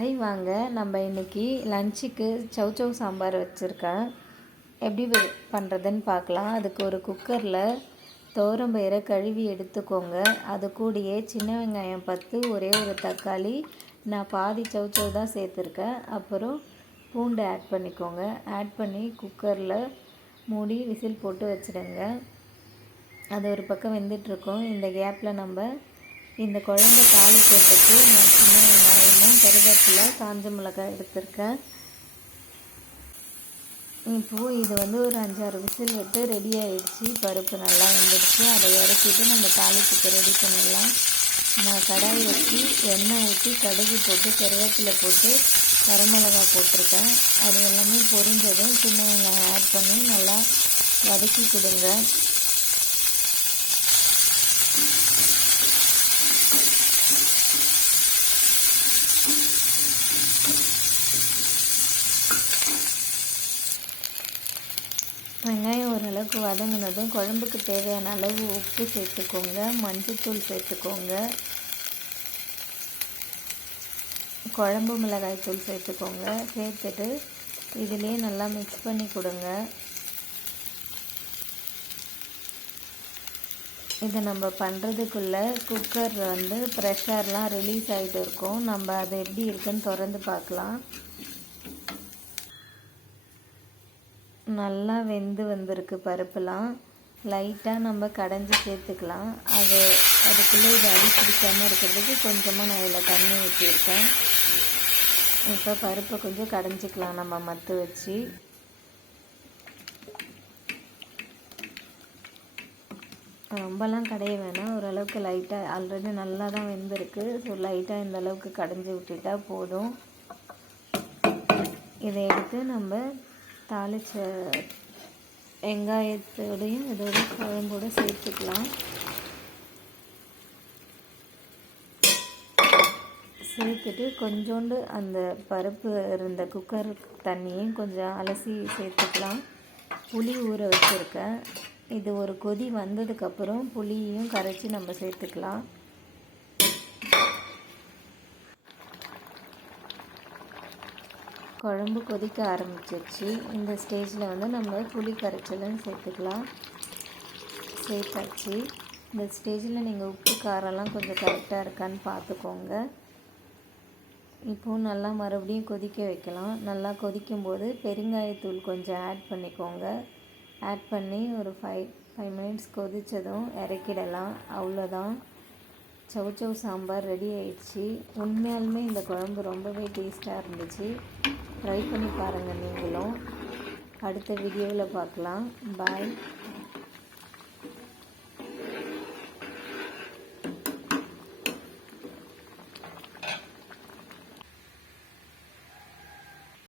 Hi வாங்க நம்ம இன்றைக்கி லஞ்சுக்கு சௌச்சௌ சாம்பார் வச்சுருக்கேன். எப்படி பண்ணுறதுன்னு பார்க்கலாம். அதுக்கு ஒரு குக்கரில் தோரம்பயிரை கழுவி எடுத்துக்கோங்க. அது கூடயே சின்ன வெங்காயம் பத்து ஒரே ஒரு தக்காளி. நான் பாதி சௌச்சௌ தான் சேர்த்துருக்கேன். அப்புறம் பூண்டு ஆட் பண்ணிக்கோங்க. ஆட் பண்ணி குக்கரில் மூடி விசில் போட்டு வச்சிடுங்க. அது ஒரு பக்கம் வெந்துட்டுருக்கோம். இந்த கேப்பில் நம்ம இந்த குழம்பு தாளிக்கிறதுக்கு நான் சின்ன வெங்காயமும் கருவேப்பிலை காஞ்ச மிளகாய் எடுத்திருக்கேன். இப்போது இது வந்து ஒரு அஞ்சாறு விசில் விட்டு ரெடி ஆகிடுச்சு பருப்பு நல்லா வந்துடுச்சு. அதை இறக்கிட்டு நம்ம தாளிப்புக்கு ரெடி பண்ணிடலாம். நான் கடாய் வச்சு எண்ணெய் ஊற்றி கடுகு போட்டு கருவேப்பிலை போட்டு கருமிளகாய் போட்டிருக்கேன். அது எல்லாமே பொரிஞ்சதும் சின்ன வெங்காயம் ஆட் பண்ணி நல்லா வதக்கி கொடுங்க. வெங்காயம் ஓரளவுக்கு வதங்கினதும் குழம்புக்கு தேவையான அளவு உப்பு சேர்த்துக்கோங்க. மஞ்சத்தூள் சேர்த்துக்கோங்க. குழம்பு மிளகாய் தூள் சேர்த்துக்கோங்க. சேர்த்துட்டு இதிலே நல்லா மிக்ஸ் பண்ணி கொடுங்க. இதை நம்ம பண்ணுறதுக்குள்ளே குக்கர் வந்து ப்ரெஷர்லாம் ரிலீஸ் ஆகிட்டு இருக்கும். நம்ம அது எப்படி இருக்குன்னு திறந்து பார்க்கலாம். நல்லா வெந்து வந்திருக்கு பருப்புலாம். லைட்டாக நம்ம கடைஞ்சி சேர்த்துக்கலாம். அது அதுக்குள்ளே இது அடி பிடிக்காமல் இருக்கிறதுக்கு கொஞ்சமாக நான் இதில் தண்ணி ஊற்றியிருக்கேன் இப்போ பருப்பை கொஞ்சம் கடைஞ்சிக்கலாம் நம்ம மத்து வச்சு. ரொம்பலாம் கடைய வேணாம். ஓரளவுக்கு லைட்டாக ஆல்ரெடி நல்லா தான் வெந்திருக்கு. ஸோ லைட்டாக இந்த அளவுக்கு கடைஞ்சி விட்டுட்டா போதும். இதை எடுத்து நம்ம தாளிச்ச வெங்காயத்தோடையும் இதோட குழம்போட சேர்த்துக்கலாம். சேர்த்துட்டு கொஞ்சோண்டு அந்த பருப்பு இருந்த குக்கர் தண்ணியும் கொஞ்சம் அலசி சேர்த்துக்கலாம். புளி ஊற வச்சுருக்கேன். இது ஒரு கொதி வந்ததுக்கப்புறம் புளியையும் கரைச்சி நம்ம சேர்த்துக்கலாம். குழம்பு கொதிக்க ஆரம்பிச்சிருச்சு. இந்த ஸ்டேஜில் வந்து நம்ம புளி கரைச்சலும் சேர்த்துக்கலாம். சேர்த்தாச்சு. இந்த ஸ்டேஜில் நீங்கள் உப்பு காரம்லாம் கொஞ்சம் கரெக்டாக இருக்கான்னு பார்த்துக்கோங்க. இப்போது நல்லா மறுபடியும் கொதிக்க வைக்கலாம். நல்லா கொதிக்கும்போது பெருங்காயத்தூள் கொஞ்சம் ஆட் பண்ணிக்கோங்க. ஆட் பண்ணி ஒரு ஃபைவ் ஃபைவ் மினிட்ஸ் கொதித்ததும் இறக்கிடலாம். அவ்வளோதான். சவு சாம்பார் ரெடி ஆயிடுச்சு. உண்மையாலுமே இந்த குழம்பு ரொம்பவே டேஸ்ட்டாக இருந்துச்சு. ட்ரை பண்ணி பாருங்கள் நீங்களும். அடுத்த வீடியோவில் பார்க்கலாம். பாய்